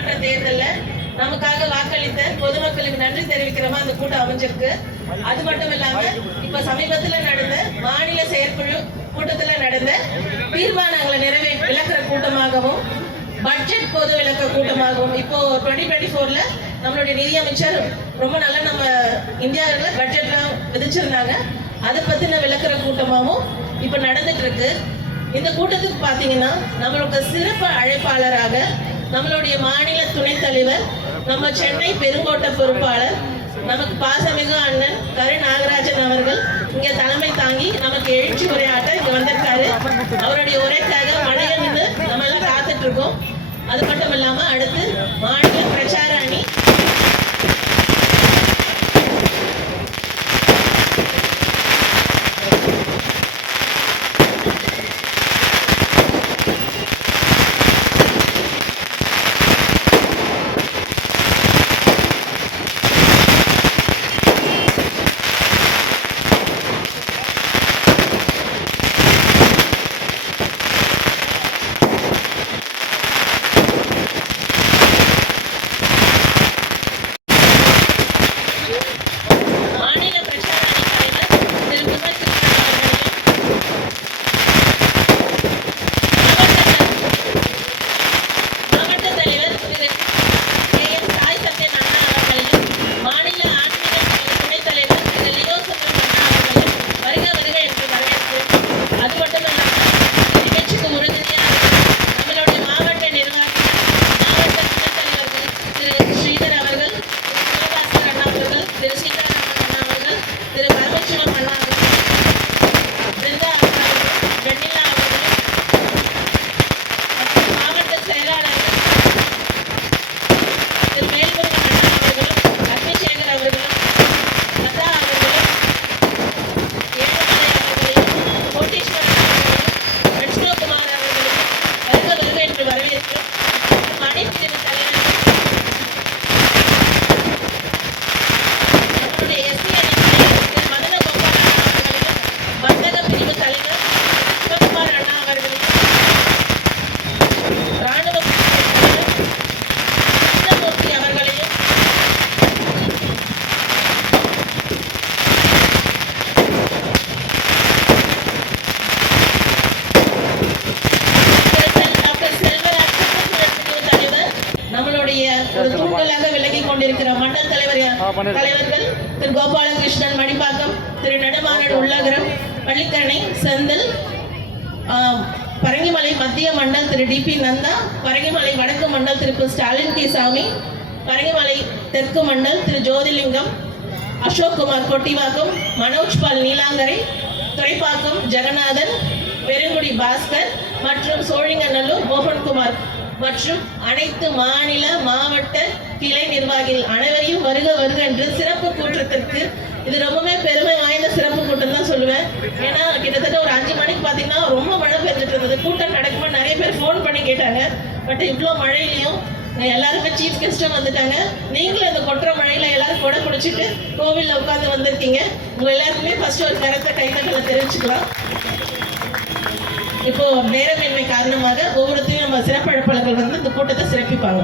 சட்டமன்ற தேர்தலில் நமக்காக வாக்களித்த பொதுமக்களுக்கு நன்றி தெரிவிக்கிறமா அந்த கூட்டம் அமைஞ்சிருக்கு. அது மட்டும் இல்லாம இப்ப சமீபத்துல நடந்த மாநில செயற்குழு கூட்டத்துல நடந்த தீர்மானங்களை நிறைவே விளக்குற கூட்டமாகவும் பட்ஜெட் பொது விளக்க கூட்டமாகவும் இப்போ டுவெண்ட்டி டுவெண்ட்டி ஃபோர்ல நம்மளுடைய நிதியமைச்சர் ரொம்ப நல்லா நம்ம இந்தியாவில் பட்ஜெட்லாம் விதிச்சிருந்தாங்க. அதை பத்தின விளக்குற கூட்டமாகவும் இப்ப நடந்துட்டு இருக்கு. இந்த கூட்டத்துக்கு பாத்தீங்கன்னா நம்மளுக்கு சிறப்பு அழைப்பாளராக நம்மளுடைய மாநில துணைத் தலைவர் நம்ம சென்னை பெருங்கோட்ட பொறுப்பாளர் நமக்கு பாசமிகு அண்ணன் கரு நாகராஜன் அவர்கள் இங்க தலைமை தாங்கி நமக்கு எழுச்சி உரையாட்ட இங்க வந்திருக்காரு. அவருடைய உரைக்காக மழையில நம்ம எல்லாம் காத்துட்டு இருக்கோம். அது மட்டும் விலகிக் கொண்டிருக்கிற மண்டல் தலைவர் தலைவர்கள் திரு கோபாலகிருஷ்ணன் மணிப்பாக்கம் திரு நெடுமாறன் உள்ளகரம் பள்ளிக்கரணை செந்தில் பரங்கிமலை மத்திய மண்டல் திரு டிபி நந்தா பரங்கிமலை வடக்கு மண்டல் திரு. ஸ்டாலின் கே சாமி பரங்கிமலை தெற்கு மண்டல் திரு ஜோதிலிங்கம் அசோக் குமார் கொட்டிவாக்கம் மனோஜ் பால் நீலாங்கரை துறைப்பாக்கம் ஜெகநாதன் பெருங்குடி பாஸ்கர் மற்றும் சோழிங்கநல்லூர் மோகன்குமார் மற்றும் அனைத்து மாநில மாவட்ட கிளை நிர்வாகிகள் அனைவரையும் வருக வருக என்று சிறப்பு கூட்டத்திற்கு இது ரொம்பவே பெருமை வாய்ந்த சிறப்பு கூட்டம் தான் சொல்லுவேன். ஏன்னா கிட்டத்தட்ட ஒரு அஞ்சு மணிக்கு பார்த்தீங்கன்னா ரொம்ப மழை பெஞ்சிட்டு இருந்தது. கூட்டம் நடக்குமா நிறைய பேர் ஃபோன் பண்ணி கேட்டாங்க. பட் இவ்வளோ மழையிலையும் எல்லாருமே சீஃப் கெஸ்ட்டும் வந்துட்டாங்க. நீங்களும் இந்த கொட்டுற மழையில எல்லாரும் கொடை பிடிச்சிட்டு கோவிலில் உட்காந்து வந்திருக்கீங்க. உங்க எல்லாருக்குமே ஃபர்ஸ்ட் ஒரு கருத்தை கைத்தட்டலை தெரிவிச்சுக்கலாம். இப்போ நேரமின்மை காரணமாக ஒவ்வொருத்தையும் நம்ம சிறப்பழைப்பாளர்கள் வந்து இந்த கூட்டத்தை சிறப்பிப்பாங்க.